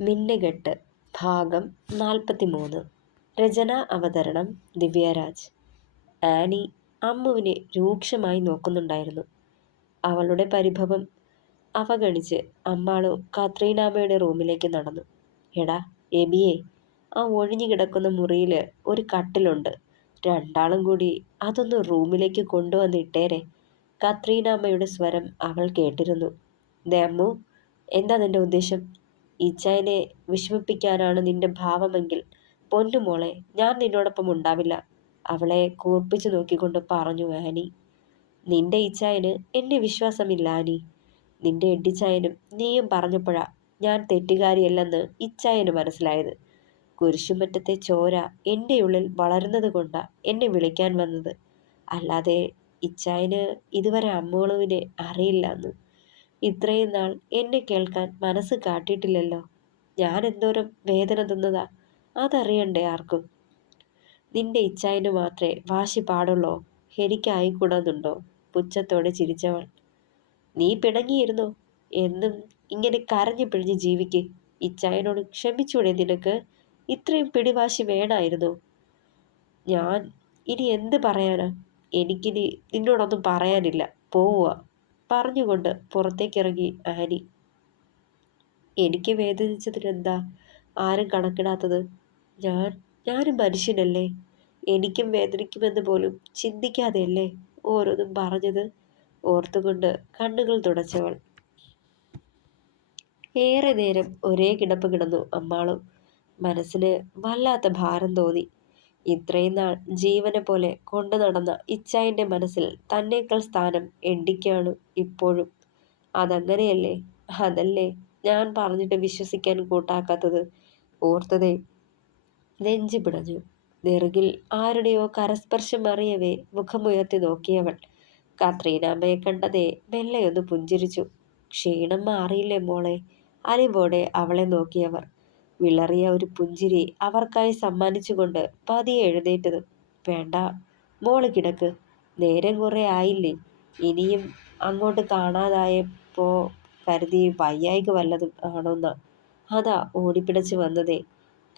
മിന്നുകെട്ട് ഭാഗം 43. രചന അവതരണം ദിവ്യരാജ്. ആനി അമ്മുവിനെ രൂക്ഷമായി നോക്കുന്നുണ്ടായിരുന്നു. അവളുടെ പരിഭവം അവഗണിച്ച് അമ്മാളു കത്രീനാമ്മയുടെ റൂമിലേക്ക് നടന്നു. എടാ എബിയെ, ആ ഒഴിഞ്ഞു കിടക്കുന്ന മുറിയിൽ ഒരു കട്ടിലുണ്ട്. രണ്ടാളും കൂടി അതൊന്ന് റൂമിലേക്ക് കൊണ്ടുവന്നിട്ടേരെ. കത്രീനാമ്മയുടെ സ്വരം അവൾ കേട്ടിരുന്നു. ദേ അമ്മു, എന്താ നിന്റെ ഉദ്ദേശം? ഇച്ചായനെ വിഷമിപ്പിക്കാനാണ് നിന്റെ ഭാവമെങ്കിൽ പൊന്നുമോളെ, ഞാൻ നിന്നോടൊപ്പം ഉണ്ടാവില്ല. അവളെ കൂർപ്പിച്ചു നോക്കിക്കൊണ്ട് പറഞ്ഞു ആനി. നിന്റെ ഇച്ചായന് എന്നെ വിശ്വാസമില്ല ആനി. നിന്റെ എഡിച്ചായനും നീയും പറഞ്ഞപ്പോഴാ ഞാൻ തെറ്റുകാരിയല്ലെന്ന് ഇച്ചായന് മനസ്സിലായത്. കുരിശുമറ്റത്തെ ചോര എൻ്റെ ഉള്ളിൽ വളരുന്നത് കൊണ്ടാ എന്നെ വിളിക്കാൻ വന്നത്. അല്ലാതെ ഇച്ചായന് ഇതുവരെ അമ്മോളുവിനെ അറിയില്ല എന്ന്. ഇത്രയും നാൾ എന്നെ കേൾക്കാൻ മനസ്സ് കാട്ടിയിട്ടില്ലല്ലോ. ഞാൻ എന്തോരം വേദന തിന്നതാ, അതറിയണ്ടേ ആർക്കും? നിന്റെ ഇച്ചായന് മാത്രമേ വാശി പാടുള്ളോ? എനിക്കായിക്കൂടാന്നുണ്ടോ? പുച്ഛത്തോടെ ചിരിച്ചവൾ. നീ പിണങ്ങിയിരുന്നോ? എന്നും ഇങ്ങനെ കരഞ്ഞു പിഴിഞ്ഞ് ജീവിക്ക്. ഇച്ചായനോട് ക്ഷമിച്ചൂടെ നിനക്ക്? ഇത്രയും പിടിവാശി വേണമായിരുന്നു? ഞാൻ ഇനി എന്ത് പറയാനാ? എനിക്കിനി നിന്നോടൊന്നും പറയാനില്ല, പോവുക. പറഞ്ഞുകൊണ്ട് പുറത്തേക്കിറങ്ങി ആനി. എനിക്ക് വേദനിച്ചതിനെന്താ ആരും കണക്കിടാത്തത്? ഞാനും മനുഷ്യനല്ലേ? എനിക്കും വേദനിക്കുമെന്ന് പോലും ചിന്തിക്കാതെയല്ലേ ഓരോന്നും പറഞ്ഞത്? ഓർത്തുകൊണ്ട് കണ്ണുകൾ തുടച്ചവൾ. ഏറെ നേരം ഒരേ കിടപ്പ് കിടന്നു അമ്മാളും. മനസ്സിന് വല്ലാത്ത ഭാരം തോന്നി. ഇത്രയും നാൾ ജീവനെ പോലെ കൊണ്ടു നടന്ന ഇച്ചായൻ്റെ മനസ്സിൽ തന്നേക്കാൾ സ്ഥാനം എണ്ടിക്കാണ് ഇപ്പോഴും. അതങ്ങനെയല്ലേ? അതല്ലേ ഞാൻ പറഞ്ഞിട്ട് വിശ്വസിക്കാൻ കൂട്ടാക്കാത്തത്? ഓർത്തതേ നെഞ്ചു പിടഞ്ഞു. നെറുകിൽ ആരുടെയോ കരസ്പർശം അറിയവേ മുഖമുയർത്തി നോക്കിയവൾ കത്രീനാമ്മയെ കണ്ടതേ മെല്ലെയൊന്ന് പുഞ്ചിരിച്ചു. ക്ഷീണം മാറിയില്ലേ മോളെ? അലിവോടെ അവളെ നോക്കിയവർ വിളറിയ ഒരു പുഞ്ചിരി അവർക്കായി സമ്മാനിച്ചുകൊണ്ട് പതിയെ എഴുന്നേറ്റതും. വേണ്ട മോള് കിടക്ക്, നേരം കുറെ ആയില്ലേ. ഇനിയും അങ്ങോട്ട് കാണാതായപ്പോ കരുതി വയ്യായ്ക വല്ലതും ആണോന്നാ. അതാ ഓടിപ്പിടച്ച് വന്നതേ.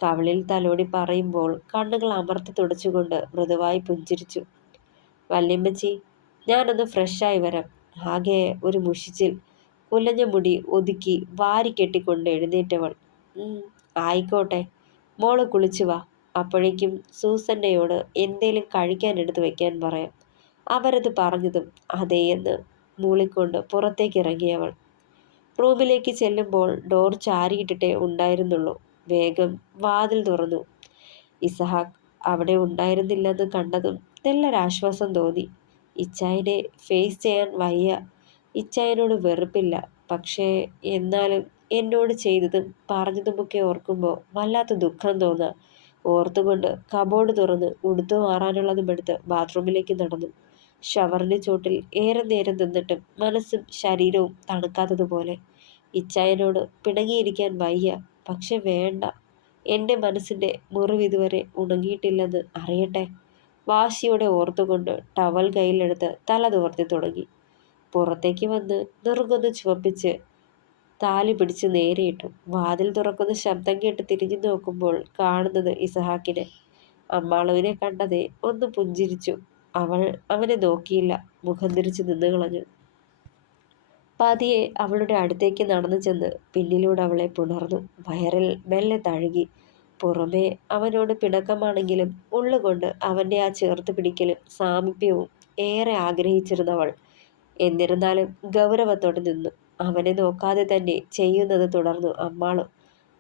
കവിളിൽ തലോടി പറയുമ്പോൾ കണ്ണുകൾ അമർത്തി തുടച്ചുകൊണ്ട് മൃദുവായി പുഞ്ചിരിച്ചു. വല്യമ്മച്ചി, ഞാനൊന്ന് ഫ്രഷായി വരാം. ആകെ ഒരു മുഷിച്ചിൽ. കുലഞ്ഞ മുടി ഒതുക്കി വാരിക്കെട്ടിക്കൊണ്ട് എഴുന്നേറ്റവൾ. ആയിക്കോട്ടെ, മോള് കുളിച്ചു വാ. അപ്പോഴേക്കും സൂസന്നയോട് എന്തേലും കഴിക്കാൻ എടുത്ത് വെക്കാൻ പറയാം. അവരത് പറഞ്ഞതും അതേയെന്ന് മൂളിക്കൊണ്ട് പുറത്തേക്ക് ഇറങ്ങിയവൾ റൂമിലേക്ക് ചെല്ലുമ്പോൾ ഡോർ ചാരിയിട്ടിട്ടേ ഉണ്ടായിരുന്നുള്ളൂ. വേഗം വാതിൽ തുറന്നു. ഇസഹാക്ക് അവിടെ ഉണ്ടായിരുന്നില്ലെന്ന് കണ്ടതും നല്ലൊരാശ്വാസം തോന്നി. ഇച്ചായനെ ഫേസ് ചെയ്യാൻ വയ്യ. ഇച്ചായനോട് വെറുപ്പില്ല, പക്ഷേ എന്നാലും എന്നോട് ചെയ്തതും പറഞ്ഞതുമൊക്കെ ഓർക്കുമ്പോൾ വല്ലാത്ത ദുഃഖം തോന്നാ. ഓർത്തുകൊണ്ട് കബോർഡ് തുറന്ന് ഉടുത്തു മാറാനുള്ളതും എടുത്ത് ബാത്റൂമിലേക്ക് നടന്നു. ഷവറിന് ചോട്ടിൽ ഏറെ നേരം നിന്നിട്ടും മനസ്സും ശരീരവും തണുക്കാത്തതുപോലെ. ഇച്ചായനോട് പിണങ്ങിയിരിക്കാൻ വയ്യ, പക്ഷെ വേണ്ട. എൻ്റെ മനസ്സിൻ്റെ മുറിവ് ഇതുവരെ ഉണങ്ങിയിട്ടില്ലെന്ന് അറിയട്ടെ. വാശിയോടെ ഓർത്തുകൊണ്ട് ടവൽ കയ്യിലെടുത്ത് തല തോർത്തി തുടങ്ങി. പുറത്തേക്ക് വന്ന് നെറുകൊന്ന് ചുവപ്പിച്ച് താലി പിടിച്ച് നേരെയിട്ടു. വാതിൽ തുറക്കുന്ന ശബ്ദം കേട്ട് തിരിഞ്ഞു നോക്കുമ്പോൾ കാണുന്നത് ഇസഹാക്കിനെ. അമ്മാളുവിനെ കണ്ടതേ ഒന്ന് പുഞ്ചിരിച്ചു. അവൾ അവനെ നോക്കിയില്ല, മുഖം തിരിച്ച് നിന്ന് കളഞ്ഞു. പതിയെ അവളുടെ അടുത്തേക്ക് നടന്നു ചെന്ന് പിന്നിലൂടെ അവളെ പുണർന്നു. വയറിൽ മെല്ലെ തഴുകി. പുറമേ അവനോട് പിണക്കമാണെങ്കിലും ഉള്ളുകൊണ്ട് അവൻ്റെ ആ ചേർത്ത് പിടിക്കലും സാമീപ്യവും ഏറെ ആഗ്രഹിച്ചിരുന്നവൾ എന്നിരുന്നാലും ഗൗരവത്തോടെ നിന്നു. അവനെ നോക്കാതെ തന്നെ ചെയ്യുന്നത് തുടർന്നു അമ്മാളും.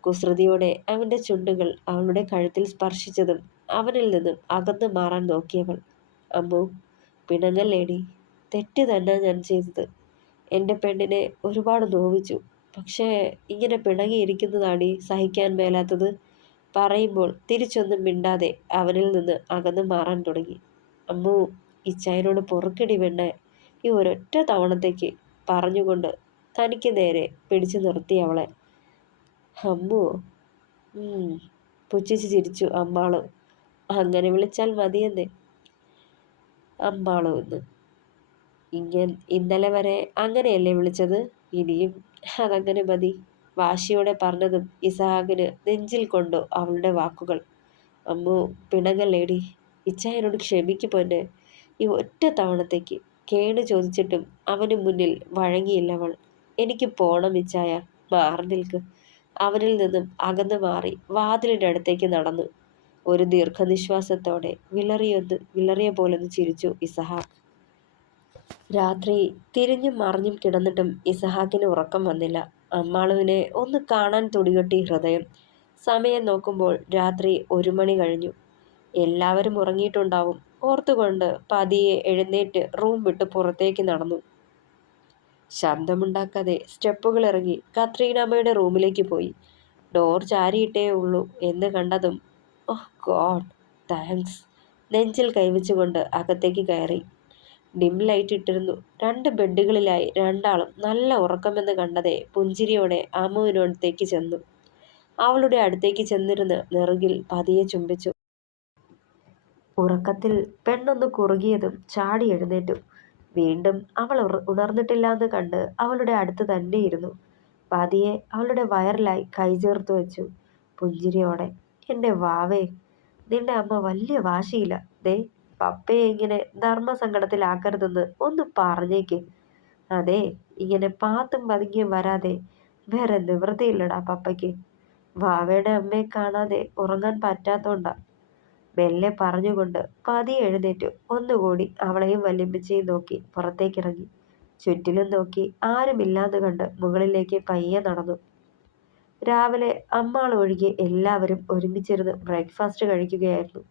കുസൃതിയോടെ അവൻ്റെ ചുണ്ടുകൾ അവളുടെ കഴുത്തിൽ സ്പർശിച്ചതും അവനിൽ നിന്നും അകന്നു മാറാൻ നോക്കിയവൾ. അമ്മു, പിണങ്ങല്ലേടി. തെറ്റ് തന്നെ ഞാൻ ചെയ്തത്. എൻ്റെ പെണ്ണിനെ ഒരുപാട് നോവിച്ചു. പക്ഷേ ഇങ്ങനെ പിണങ്ങിയിരിക്കുന്നതാടി സഹിക്കാൻ മേലാത്തത്. പറയുമ്പോൾ തിരിച്ചൊന്നും മിണ്ടാതെ അവനിൽ നിന്ന് അകന്നു മാറാൻ തുടങ്ങി. അമ്മു, ഇച്ചായനോട് പൊറുക്കടി പെണ്ണെ, ഈ ഒരൊറ്റ തവണത്തേക്ക്, പറഞ്ഞുകൊണ്ട് തനിക്ക് നേരെ പിടിച്ചു നിർത്തി അവളെ. അമ്മു, പുച്ഛിച്ച് ചിരിച്ചു അമ്മാളു. അങ്ങനെ വിളിച്ചാൽ മതിയെന്നേ അമ്മാളു എന്ന്. ഇന്നലെ വരെ അങ്ങനെയല്ലേ വിളിച്ചത്? ഇനിയും അതങ്ങനെ മതി. വാശിയോടെ പറഞ്ഞതും ഇസഹാക്കിന് നെഞ്ചിൽ കൊണ്ടു അവളുടെ വാക്കുകൾ. അമ്മു, പിണങ്ങല്ലേടി. ഇച്ചായനോട് ക്ഷമിക്ക് പൊന്നെ. ഈ ഒറ്റ തവണത്തേക്ക്. കേണു ചോദിച്ചിട്ടും അവന് മുന്നിൽ വഴങ്ങിയില്ലവൾ. എനിക്ക് പോണം ഇച്ചായ. മാറി നിൽക്ക്. അവനിൽ നിന്നും അകന്നു മാറി വാതിലിൻ്റെ അടുത്തേക്ക് നടന്നു. ഒരു ദീർഘനിശ്വാസത്തോടെ വിളറിയ പോലൊന്ന് ചിരിച്ചു ഇസഹാക്ക്. രാത്രി തിരിഞ്ഞും മറിഞ്ഞും കിടന്നിട്ടും ഇസഹാക്കിന് ഉറക്കം വന്നില്ല. അമ്മാളുവിനെ ഒന്ന് കാണാൻ തുടികൊട്ടി ഹൃദയം. സമയം നോക്കുമ്പോൾ രാത്രി 1 മണി കഴിഞ്ഞു. എല്ലാവരും ഉറങ്ങിയിട്ടുണ്ടാവും ഓർത്തുകൊണ്ട് പതിയെ എഴുന്നേറ്റ് റൂം വിട്ട് പുറത്തേക്ക് നടന്നു. ശബ്ദമുണ്ടാക്കാതെ സ്റ്റെപ്പുകൾ ഇറങ്ങി കത്രീനാമ്മയുടെ റൂമിലേക്ക് പോയി. ഡോർ ചാരിയിട്ടേ ഉള്ളൂ എന്ന് കണ്ടതും ഓഹ് ഗോഡ്, താങ്ക്സ്, നെഞ്ചിൽ കൈവച്ചുകൊണ്ട് അകത്തേക്ക് കയറി. ഡിം ലൈറ്റ് ഇട്ടിരുന്നു. 2 ബെഡുകളിലായി രണ്ടാളും നല്ല ഉറക്കമെന്ന് കണ്ടതേ പുഞ്ചിരിയോടെ അമ്മുവിനടുത്തേക്ക് ചെന്നു. അവളുടെ അടുത്തേക്ക് ചെന്നിരുന്ന് നെറുകിൽ പതിയെ ചുംബിച്ചു. ഉറക്കത്തിൽ പെണ്ണൊന്ന് കുറുകിയതും ചാടി എഴുന്നേറ്റു. വീണ്ടും അവൾ ഉണർന്നിട്ടില്ലാന്ന് കണ്ട് അവളുടെ അടുത്ത് തന്നെയിരുന്നു. പതിയെ അവളുടെ വയറിലായി കൈ ചേർത്ത് വെച്ചു പുഞ്ചിരിയോടെ. എൻ്റെ വാവേ, നിന്റെ അമ്മ വലിയ വാശിയില്ല. ദേ, പപ്പയെ ഇങ്ങനെ ധർമ്മസങ്കടത്തിലാക്കരുതെന്ന് ഒന്ന് പറഞ്ഞേക്ക്. അതെ, ഇങ്ങനെ പാത്തും പതുങ്ങിയും വരാതെ വേറെ നിവൃത്തിയില്ലടാ പപ്പയ്ക്ക്. വാവയുടെ അമ്മയെ കാണാതെ ഉറങ്ങാൻ പറ്റാത്തോണ്ടാ. മെല്ലെ പറഞ്ഞുകൊണ്ട് പതിയെ എഴുന്നേറ്റു ഒന്നുകൂടി അവളെയും വല്യമ്മച്ചിയും നോക്കി പുറത്തേക്കിറങ്ങി. ചുറ്റിലും നോക്കി ആരുമില്ലാന്ന് കണ്ട് മുകളിലേക്ക് പയ്യെ നടന്നു. രാവിലെ അമ്മാൾ ഒഴികെ എല്ലാവരും ഒരുമിച്ചിരുന്ന് ബ്രേക്ക്ഫാസ്റ്റ് കഴിക്കുകയായിരുന്നു.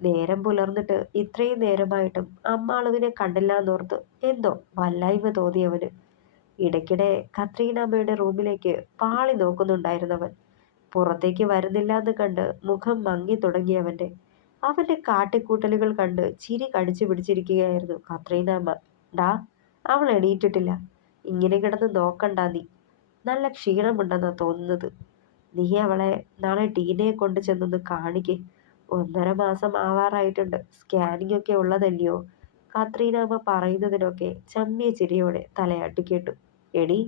നേരം പുലർന്നിട്ട് ഇത്രയും നേരമായിട്ടും അമ്മാളുവിനെ കണ്ടില്ലാന്നോർത്ത് എന്തോ വല്ലായ്മ തോന്നിയവന്. ഇടയ്ക്കിടെ കത്രീനാമ്മയുടെ റൂമിലേക്ക് പാളി നോക്കുന്നുണ്ടായിരുന്നവൻ. പുറത്തേക്ക് വരുന്നില്ലാന്ന് കണ്ട് മുഖം മങ്ങി തുടങ്ങിയവന്റെ. അവന്റെ കാട്ടിക്കൂട്ടലുകൾ കണ്ട് ചിരി കടിച്ചു പിടിച്ചിരിക്കുകയായിരുന്നു കത്രീനാമ്മ. ഡാ, അവൾ എണീറ്റിട്ടില്ല. ഇങ്ങനെ കിടന്ന് നോക്കണ്ടാ നീ. നല്ല ക്ഷീണമുണ്ടെന്നാ തോന്നുന്നത്. നീ അവളെ നാളെ ടീനയെ കൊണ്ട് ചെന്നൊന്ന് കാണിക്ക്. 1.5 മാസം ആവാറായിട്ടുണ്ട്. സ്കാനിംഗ് ഒക്കെ ഉള്ളതല്ലയോ? കത്രീനാമ്മ പറയുന്നതിനൊക്കെ ചമ്മിയ ചിരിയോടെ തലയാട്ടി കേട്ടു. എടി,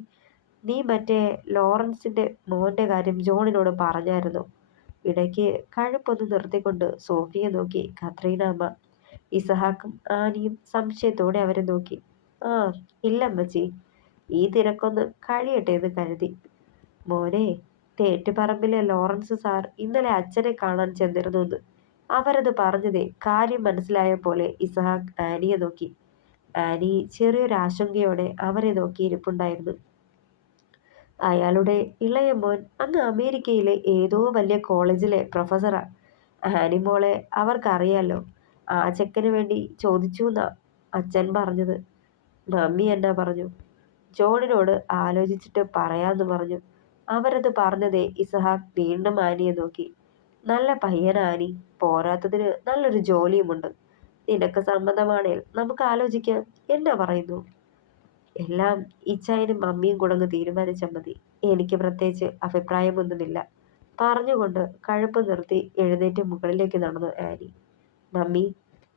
നീ മറ്റേ ലോറൻസിന്റെ മോന്റെ കാര്യം ജോണിനോട് പറഞ്ഞായിരുന്നോ? ഇടയ്ക്ക് കഴുപ്പൊന്ന് നിർത്തിക്കൊണ്ട് സോഫിയെ നോക്കി കത്രീനാമ്മ. ഇസഹാക്കും ആനിയും സംശയത്തോടെ അവരെ നോക്കി. ആ, ഇല്ലമ്മച്ചി, ഈ തിരക്കൊന്ന് കഴിയട്ടെ എന്ന് കരുതി. മോനെ, തേറ്റുപറമ്പിലെ ലോറൻസ് സാർ ഇന്നലെ അച്ഛനെ കാണാൻ ചെന്നിരുന്നു. അവരത് പറഞ്ഞതേ കാര്യം മനസ്സിലായ പോലെ ഇസഹാക്ക് ആനിയെ നോക്കി. ആനി ചെറിയൊരു ആശങ്കയോടെ അവരെ നോക്കി ഇരിപ്പുണ്ടായിരുന്നു. അയാളുടെ ഇളയ മോൻ അങ്ങ് അമേരിക്കയിലെ ഏതോ വലിയ കോളേജിലെ പ്രൊഫസറാ. ആനി മോളെ അവർക്കറിയാലോ. ആ ചെക്കന് വേണ്ടി ചോദിച്ചൂന്നാ അച്ഛൻ പറഞ്ഞത്. മമ്മി എന്നാ പറഞ്ഞു? ജോണിനോട് ആലോചിച്ചിട്ട് പറയാന്ന് പറഞ്ഞു. അവരത് പറഞ്ഞതേ ഇസഹാക്ക് വീണ്ടും ആനിയെ നോക്കി. നല്ല പയ്യനാ ആനി. പോരാത്തതിന് നല്ലൊരു ജോലിയുമുണ്ട്. നിനക്ക് സമ്മതമാണേൽ നമുക്ക് ആലോചിക്കാം. എന്നാ പറയുന്നു? എല്ലാം ഇച്ചായനും മമ്മിയും കൂടങ്ങ് തീരുമാനിച്ചാൽ മതി. എനിക്ക് പ്രത്യേകിച്ച് അഭിപ്രായമൊന്നുമില്ല. പറഞ്ഞുകൊണ്ട് കഴുപ്പ് നിർത്തി എഴുന്നേറ്റ് മുകളിലേക്ക് നടന്നു ആനി. മമ്മി,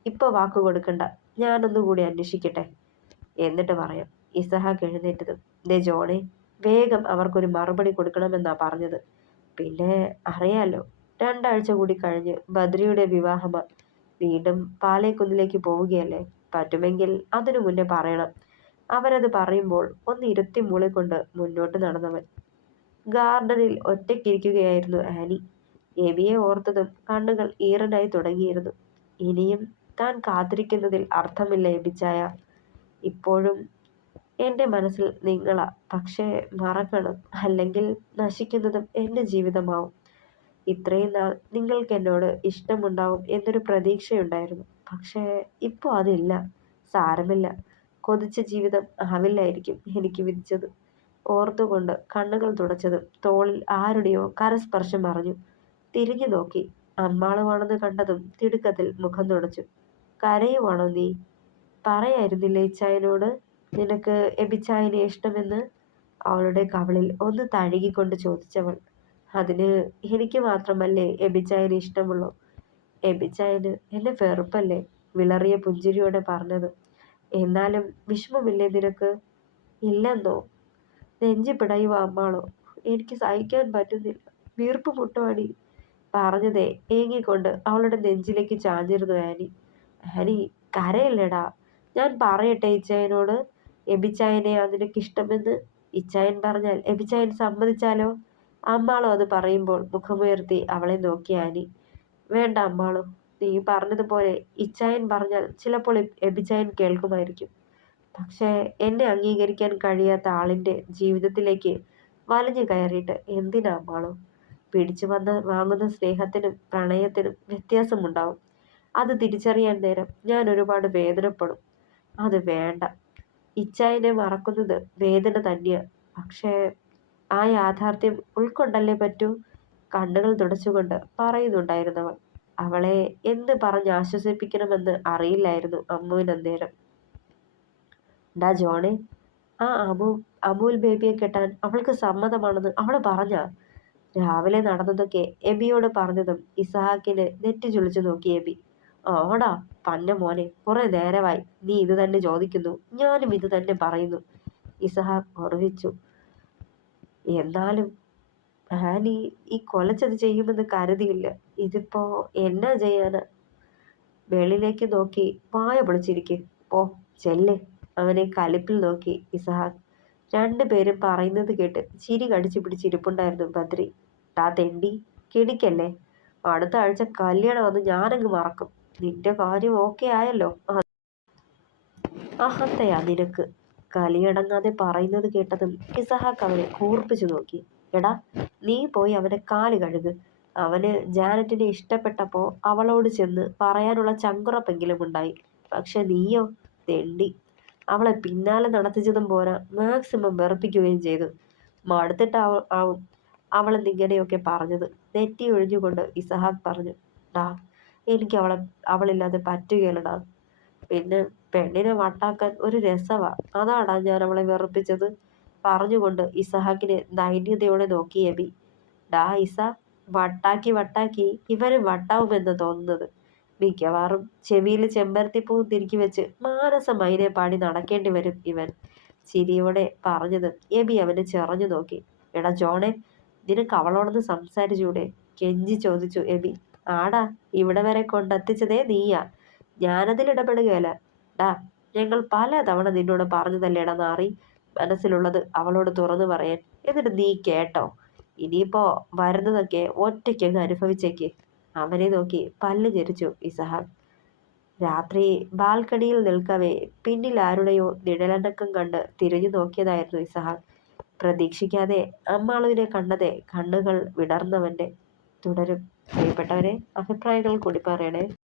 ഇപ്പൊ വാക്ക് കൊടുക്കണ്ട. ഞാനൊന്നുകൂടി അന്വേഷിക്കട്ടെ, എന്നിട്ട് പറയാം. ഇസഹാക്ക് എഴുന്നേറ്റതും, ദേ ജോണേ, വേഗം അവർക്കൊരു മറുപടി കൊടുക്കണമെന്നാ പറഞ്ഞത്. പിന്നെ അറിയാലോ, 2 ആഴ്ച കൂടി കഴിഞ്ഞ് ബദ്രിയുടെ വിവാഹമാ. വീണ്ടും പാലേക്കുന്നിലേക്ക് പോവുകയല്ലേ. പറ്റുമെങ്കിൽ അതിനു മുന്നേ പറയണം. അവരത് പറയുമ്പോൾ ഒന്ന് ഇരുത്തി മൂളിക്കൊണ്ട് മുന്നോട്ട് നടന്നവൻ. ഗാർഡനിൽ ഒറ്റയ്ക്കിരിക്കുകയായിരുന്നു ആനി. എബിയെ ഓർത്തതും കണ്ണുകൾ ഈറനായി തുടങ്ങിയിരുന്നു. ഇനിയും താൻ കാത്തിരിക്കുന്നതിൽ അർത്ഥമില്ല എബിച്ചായ. ഇപ്പോഴും എൻ്റെ മനസ്സിൽ നിങ്ങളാ. പക്ഷേ മറക്കണം, അല്ലെങ്കിൽ നശിക്കുന്നതും എൻ്റെ ജീവിതമാവും. ഇത്രയും നാൾ നിങ്ങൾക്ക് എന്നോട് ഇഷ്ടമുണ്ടാവും എന്നൊരു പ്രതീക്ഷയുണ്ടായിരുന്നു. പക്ഷേ ഇപ്പോൾ അതില്ല. സാരമില്ല, കൊതിച്ച ജീവിതം ആവില്ലായിരിക്കും എനിക്ക് വിധിച്ചത്. ഓർത്തുകൊണ്ട് കണ്ണുകൾ തുടച്ചതും തോളിൽ ആരുടെയോ കരസ്പർശം അറിഞ്ഞു. തിരിഞ്ഞു നോക്കി. അമ്മാളുവാണെന്ന് കണ്ടതും തിടുക്കത്തിൽ മുഖം തുടച്ചു. കരയുവാണോ നീ? പറയായിരുന്നില്ലേ ഇച്ചായനോട് നിനക്ക് എബിച്ചായനെ ഇഷ്ടമെന്ന്? അവളുടെ കവിളിൽ ഒന്ന് തഴുകിക്കൊണ്ട് ചോദിച്ചവൾ. അതിന് എനിക്ക് മാത്രമല്ലേ എബിച്ചായനെ ഇഷ്ടമുള്ളൂ? എബിച്ചായന് എന്നെ വെറുപ്പല്ലേ? വിളറിയ പുഞ്ചിരിയോടെ പറഞ്ഞത്. എന്നാലും വിഷമമില്ലേ നിനക്ക്? ഇല്ലെന്നോ? നെഞ്ചു പിടയുവാ അമ്മാളോ? എനിക്ക് സഹിക്കാൻ പറ്റുന്നില്ല. വീർപ്പ് മുട്ടുവാടി. പറഞ്ഞതേ ഏങ്ങിക്കൊണ്ട് അവളുടെ നെഞ്ചിലേക്ക് ചാഞ്ഞിരുന്നു ആനി. ആനി, കരയല്ലേടാ. ഞാൻ പറയട്ടെ ഇച്ചായനോട്, എബിച്ചായനെ നിനക്കിഷ്ടമെന്ന്. ഇച്ചായൻ പറഞ്ഞാൽ എബിച്ചായൻ സമ്മതിച്ചാലോ? അമ്മാളും അത് പറയുമ്പോൾ മുഖമുയർത്തി അവളെ നോക്കി ആനി. വേണ്ട അമ്മാളു, നീ പറഞ്ഞതുപോലെ ഇച്ചായൻ പറഞ്ഞാൽ ചിലപ്പോൾ എബിച്ചായൻ കേൾക്കുമായിരിക്കും. പക്ഷേ എന്നെ അംഗീകരിക്കാൻ കഴിയാത്ത ആളിൻ്റെ ജീവിതത്തിലേക്ക് വലിഞ്ഞു കയറിയിട്ട് എന്തിനാ അമ്മാളു? പിടിച്ചു വാങ്ങുന്ന സ്നേഹത്തിനും പ്രണയത്തിനും വ്യത്യാസമുണ്ടാവും. അത് തിരിച്ചറിയാൻ നേരം ഞാൻ ഒരുപാട് വേദനപ്പെടും. അത് വേണ്ട. ഇച്ചായനെ മറക്കുന്നത് വേദന തന്നെയാ. പക്ഷേ ആ യാഥാർത്ഥ്യം ഉൾക്കൊണ്ടല്ലേ പറ്റൂ. കണ്ണുകൾ തുടച്ചുകൊണ്ട് പറയുന്നുണ്ടായിരുന്നവൾ. അവളെ എന്ത് പറഞ്ഞ് ആശ്വസിപ്പിക്കണമെന്ന് അറിയില്ലായിരുന്നു അമ്മുവിനന്നേരം. ഡാ ജോണേ, ആ അമൂൽ ബേബിയെ കെട്ടാൻ അവൾക്ക് സമ്മതമാണെന്ന് അവള് പറഞ്ഞാ? രാവിലെ നടന്നതൊക്കെ എബിയോട് പറഞ്ഞതും ഇസഹാക്കിനെ നെറ്റി ചുളിച്ചു നോക്കി എബി. ആടാ പന്ന മോനെ, കുറെ നേരമായി നീ ഇത് തന്നെ ചോദിക്കുന്നു. ഞാനും ഇത് തന്നെ പറയുന്നു, ഇസഹാക്ക് ഓർവിച്ചു. എന്നാലും ആനി ഈ കൊലച്ചത് ചെയ്യുമെന്ന് കരുതിയില്ല. ഇതിപ്പോ എന്നാ ചെയ്യാനാ? വെളിയിലേക്ക് നോക്കി വായ പൊളിച്ചിരിക്കെ. ഓ ചെല്ല്. അവനെ കലിപ്പിൽ നോക്കി ഇസഹാക്ക്. രണ്ടുപേരും പറയുന്നത് കേട്ട് ചിരി കടിച്ചു പിടിച്ചിരിപ്പുണ്ടായിരുന്നു ബദ്രി. ടാ തെണ്ടി, കിടിക്കല്ലേ. അടുത്ത ആഴ്ച കല്യാണം വന്ന് ഞാനങ്ങ് മറക്കും. നിന്റെ കാര്യം ഓക്കെ ആയല്ലോ? അഹന്തയാ നിനക്ക്. കലിയടങ്ങാതെ പറയുന്നത് കേട്ടതും ഇസഹാക്ക് അവനെ കൂർപ്പിച്ചു നോക്കി. എടാ, നീ പോയി അവനെ കാല് കഴുക്. അവന് ജാനറ്റിനെ ഇഷ്ടപ്പെട്ടപ്പോ അവളോട് ചെന്ന് പറയാനുള്ള ചങ്കുറപ്പെങ്കിലും ഉണ്ടായി. പക്ഷെ നീയോ തെണ്ടി. അവളെ പിന്നാലെ നടത്തിച്ചതും പോരാ, മാക്സിമം വെറുപ്പിക്കുകയും ചെയ്തു. മടുത്തിട്ടാവും അവളെന്നിങ്ങനെയൊക്കെ പറഞ്ഞത്. നെറ്റി ഒഴിഞ്ഞുകൊണ്ട് ഇസഹാക്ക് പറഞ്ഞു. ഡാ, എനിക്ക് അവളില്ലാതെ പറ്റുകയില്ലടാ. പിന്നെ പെണ്ണിനെ വട്ടാക്കാൻ ഒരു രസവാ. അതാടാ ഞാൻ അവളെ വെറുപ്പിച്ചത്. പറഞ്ഞുകൊണ്ട് ഇസഹാക്കിനെ ദൈന്യതയോടെ നോക്കി എബി. ഡാ ഇസ, വട്ടാക്കി ഇവന് വട്ടാവുമെന്ന് തോന്നുന്നത്. മിക്കവാറും ചെവിയിൽ ചെമ്പരത്തിപ്പൂവും തിരുക്കി വെച്ച് മാനസമൈനെ പാടി നടക്കേണ്ടി വരും ഇവൻ. ചിരിയോടെ പറഞ്ഞത് എബി അവനെ ചെറഞ്ഞു നോക്കി. എടാ ജോണെ, നിനക്ക് അവളോടൊന്ന് സംസാരിച്ചൂടെ? കെഞ്ചി ചോദിച്ചു എബി. ആടാ, ഇവിടെ വരെ കൊണ്ടെത്തിച്ചതേ നീയാ. ഞാനതിൽ ഇടപെടുകയല്ല. ഡാ, ഞങ്ങൾ പല തവണ നിന്നോട് പറഞ്ഞതല്ലേടാ നാറി, മനസ്സിലുള്ളത് അവളോട് തുറന്നു പറയാൻ. എന്നിട്ട് നീ കേട്ടോ? ഇനിയിപ്പോ വരുന്നതൊക്കെ ഒറ്റയ്ക്കങ്ങ് അനുഭവിച്ചേക്ക്. അവനെ നോക്കി പല്ല് ഞെരിച്ചു ഇസഹാക്ക്. രാത്രി ബാൽക്കണിയിൽ നിൽക്കവേ പിന്നിൽ ആരുടെയോ നിഴലനക്കം കണ്ട് തിരിഞ്ഞു നോക്കിയതായിരുന്നു ഇസഹാക്ക്. പ്രതീക്ഷിക്കാതെ അമ്മാളുവിനെ കണ്ടതേ കണ്ണുകൾ വിടർന്നവന്റെ. തുടരും. പ്രിയപ്പെട്ടവരെ, അഭിപ്രായങ്ങൾ കൂടി പറയണേ.